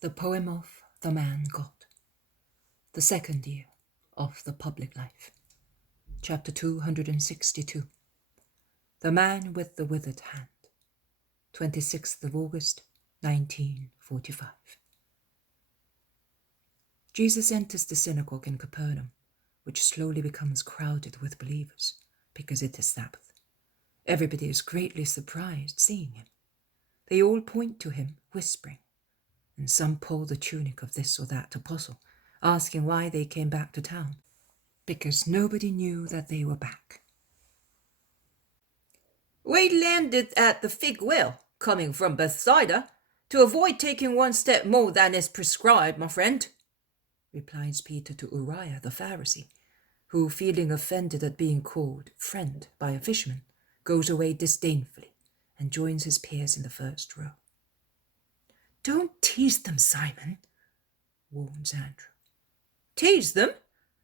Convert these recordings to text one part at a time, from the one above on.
The Poem of the Man God. The second year of the public life. Chapter 262. The Man with the Withered Hand. 26th of August, 1945. Jesus enters the synagogue in Capernaum, which slowly becomes crowded with believers, because it is Sabbath. Everybody is greatly surprised seeing him. They all point to him, whispering, and some pull the tunic of this or that apostle, asking why they came back to town, because nobody knew that they were back. We landed at the fig well, coming from Bethsaida, to avoid taking one step more than is prescribed, my friend, replies Peter to Uriah the Pharisee, who, feeling offended at being called friend by a fisherman, goes away disdainfully and joins his peers in the first row. "Don't tease them, Simon," warns Andrew. "Tease them?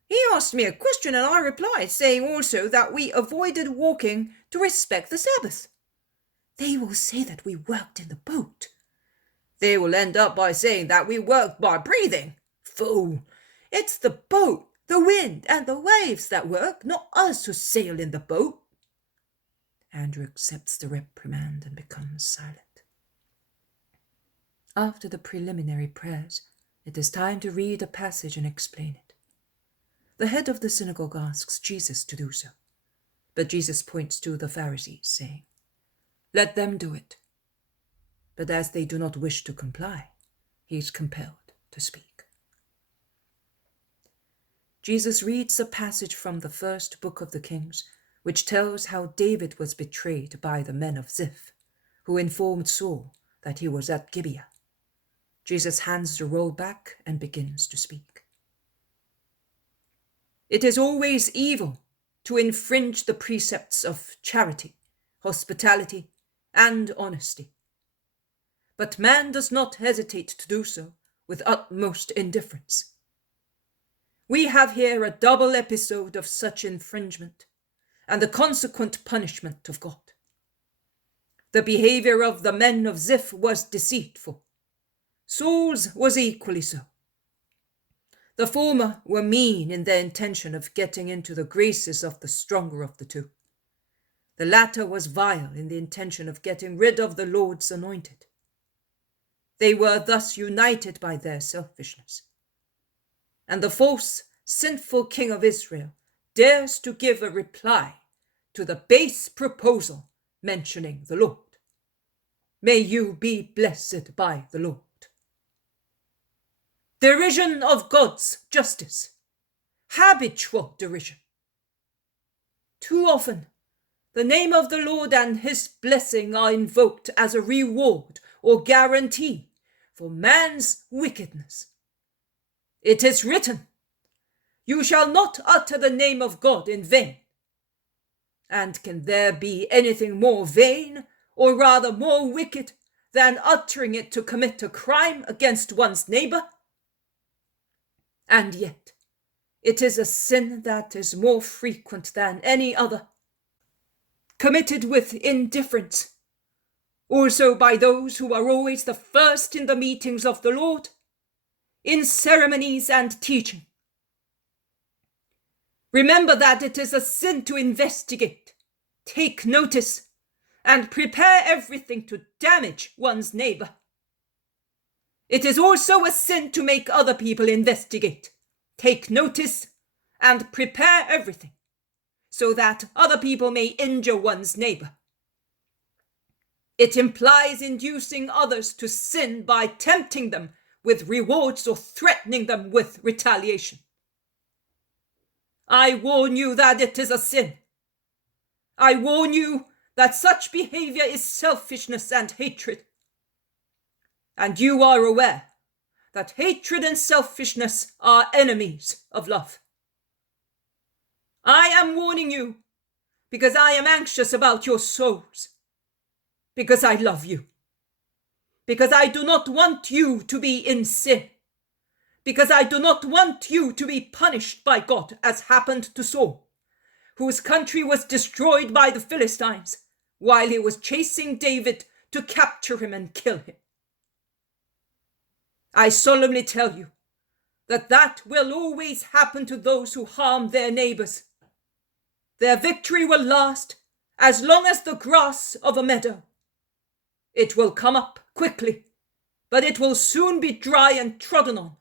He asked me a question and I replied, saying also that we avoided walking to respect the Sabbath. They will say that we worked in the boat." "They will end up by saying that we worked by breathing. Fool! It's the boat, the wind, and the waves that work, not us who sail in the boat." Andrew accepts the reprimand and becomes silent. After the preliminary prayers, it is time to read a passage and explain it. The head of the synagogue asks Jesus to do so, but Jesus points to the Pharisees, saying, "Let them do it." But as they do not wish to comply, he is compelled to speak. Jesus reads a passage from the first book of the Kings, which tells how David was betrayed by the men of Ziph, who informed Saul that he was at Gibeah. Jesus hands the roll back and begins to speak. "It is always evil to infringe the precepts of charity, hospitality, and honesty. But man does not hesitate to do so with utmost indifference. We have here a double episode of such infringement, and the consequent punishment of God. The behavior of the men of Ziph was deceitful. Saul's was equally so. The former were mean in their intention of getting into the graces of the stronger of the two. The latter was vile in the intention of getting rid of the Lord's anointed. They were thus united by their selfishness. And the false, sinful king of Israel dares to give a reply to the base proposal mentioning the Lord. May you be blessed by the Lord. Derision of God's justice. Habitual derision. Too often, the name of the Lord and his blessing are invoked as a reward or guarantee for man's wickedness. It is written, "You shall not utter the name of God in vain." And can there be anything more vain, or rather more wicked, than uttering it to commit a crime against one's neighbor? And yet, it is a sin that is more frequent than any other, committed with indifference, also by those who are always the first in the meetings of the Lord, in ceremonies and teaching. Remember that it is a sin to investigate, take notice, and prepare everything to damage one's neighbor. It is also a sin to make other people investigate, take notice, and prepare everything, so that other people may injure one's neighbor. It implies inducing others to sin by tempting them with rewards or threatening them with retaliation. I warn you that it is a sin. I warn you that such behavior is selfishness and hatred. And you are aware that hatred and selfishness are enemies of love. I am warning you because I am anxious about your souls, because I love you, because I do not want you to be in sin, because I do not want you to be punished by God as happened to Saul, whose country was destroyed by the Philistines while he was chasing David to capture him and kill him. I solemnly tell you that will always happen to those who harm their neighbors. Their victory will last as long as the grass of a meadow. It will come up quickly, but it will soon be dry and trodden on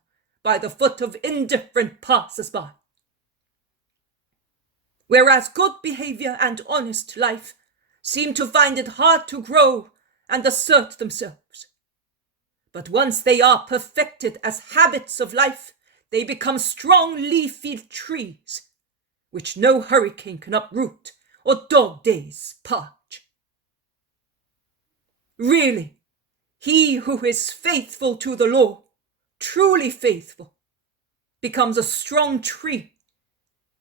by the foot of indifferent passers-by. Whereas good behavior and honest life seem to find it hard to grow and assert themselves. But once they are perfected as habits of life, they become strong leafy trees, which no hurricane can uproot or dog days parch. Really, he who is faithful to the law, truly faithful, becomes a strong tree,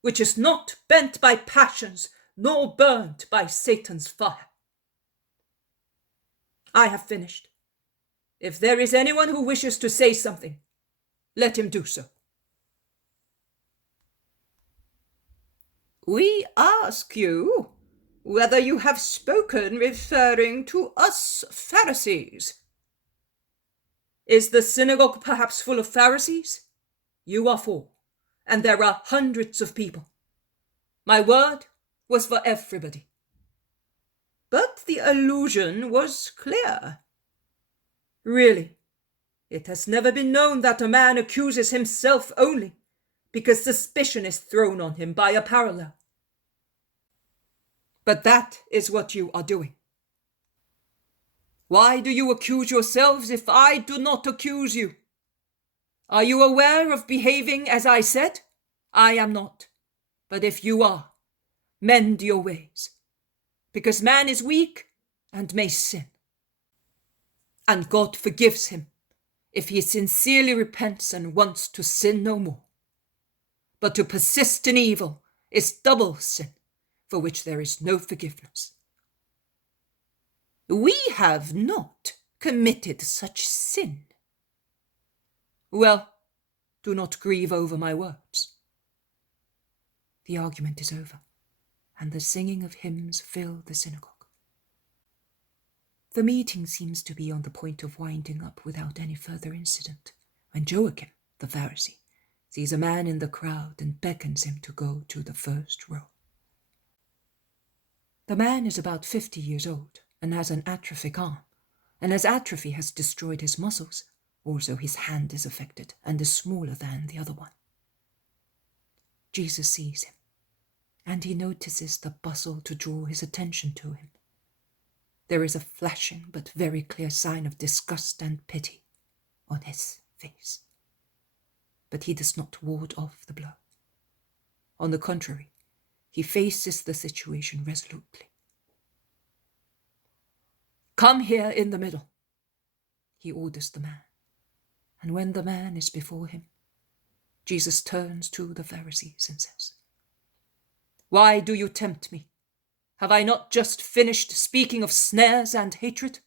which is not bent by passions nor burned by Satan's fire. I have finished. If there is anyone who wishes to say something, let him do so. We ask you whether you have spoken referring to us Pharisees. Is the synagogue perhaps full of Pharisees? You are 4, and there are hundreds of people. My word was for everybody. But the allusion was clear. Really, it has never been known that a man accuses himself only because suspicion is thrown on him by a parallel. But that is what you are doing. Why do you accuse yourselves if I do not accuse you? Are you aware of behaving as I said? I am not. But if you are, mend your ways, because man is weak and may sin. And God forgives him if he sincerely repents and wants to sin no more. But to persist in evil is double sin, for which there is no forgiveness. We have not committed such sin. Well, do not grieve over my words. The argument is over, and the singing of hymns fill the synagogue. The meeting seems to be on the point of winding up without any further incident, when Joachim, the Pharisee, sees a man in the crowd and beckons him to go to the first row. The man is about 50 years old and has an atrophic arm, and as atrophy has destroyed his muscles, also his hand is affected and is smaller than the other one. Jesus sees him, and he notices the bustle to draw his attention to him. There is a flashing but very clear sign of disgust and pity on his face. But he does not ward off the blow. On the contrary, he faces the situation resolutely. Come here in the middle, he orders the man. And when the man is before him, Jesus turns to the Pharisees and says, Why do you tempt me? Have I not just finished speaking of snares and hatred?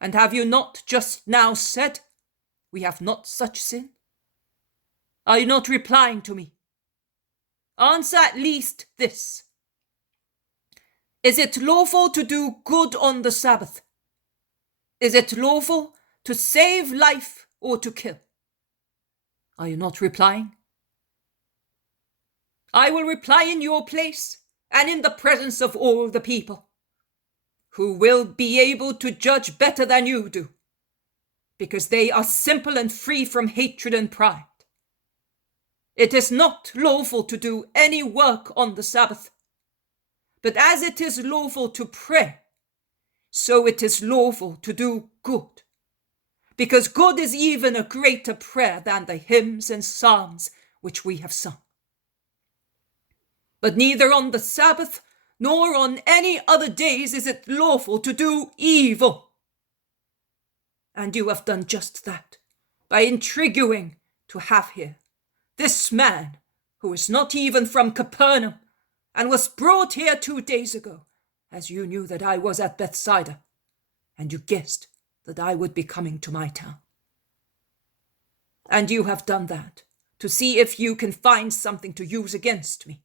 And have you not just now said, we have not such sin? Are you not replying to me? Answer at least this. Is it lawful to do good on the Sabbath? Is it lawful to save life or to kill? Are you not replying? I will reply in your place and in the presence of all the people, who will be able to judge better than you do, because they are simple and free from hatred and pride. It is not lawful to do any work on the Sabbath, but as it is lawful to pray, so it is lawful to do good, because good is even a greater prayer than the hymns and psalms which we have sung. But neither on the Sabbath nor on any other days is it lawful to do evil. And you have done just that by intriguing to have here this man who is not even from Capernaum and was brought here 2 days ago, as you knew that I was at Bethsaida, and you guessed that I would be coming to my town. And you have done that to see if you can find something to use against me.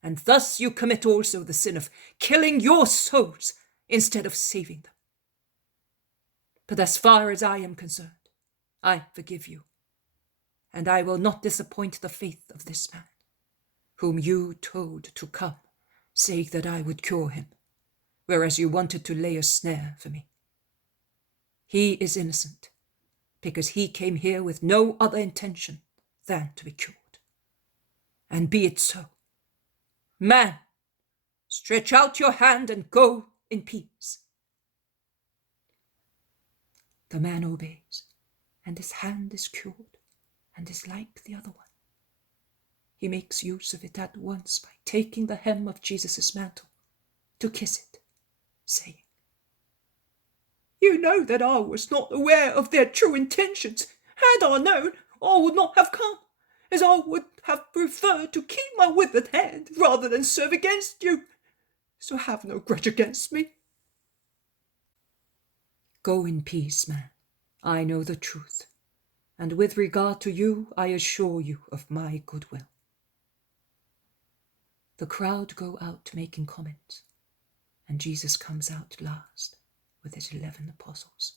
And thus you commit also the sin of killing your souls instead of saving them. But as far as I am concerned, I forgive you, and I will not disappoint the faith of this man, whom you told to come, saying that I would cure him, whereas you wanted to lay a snare for me. He is innocent, because he came here with no other intention than to be cured. And be it so. Man, stretch out your hand and go in peace. The man obeys, and his hand is cured, and is like the other one. He makes use of it at once by taking the hem of Jesus' mantle to kiss it, saying, You know that I was not aware of their true intentions. Had I known, I would not have come, as I would have preferred to keep my withered hand rather than serve against you. So have no grudge against me. Go in peace, man. I know the truth, and with regard to you, I assure you of my goodwill. The crowd go out making comments, and Jesus comes out last with his 11 apostles.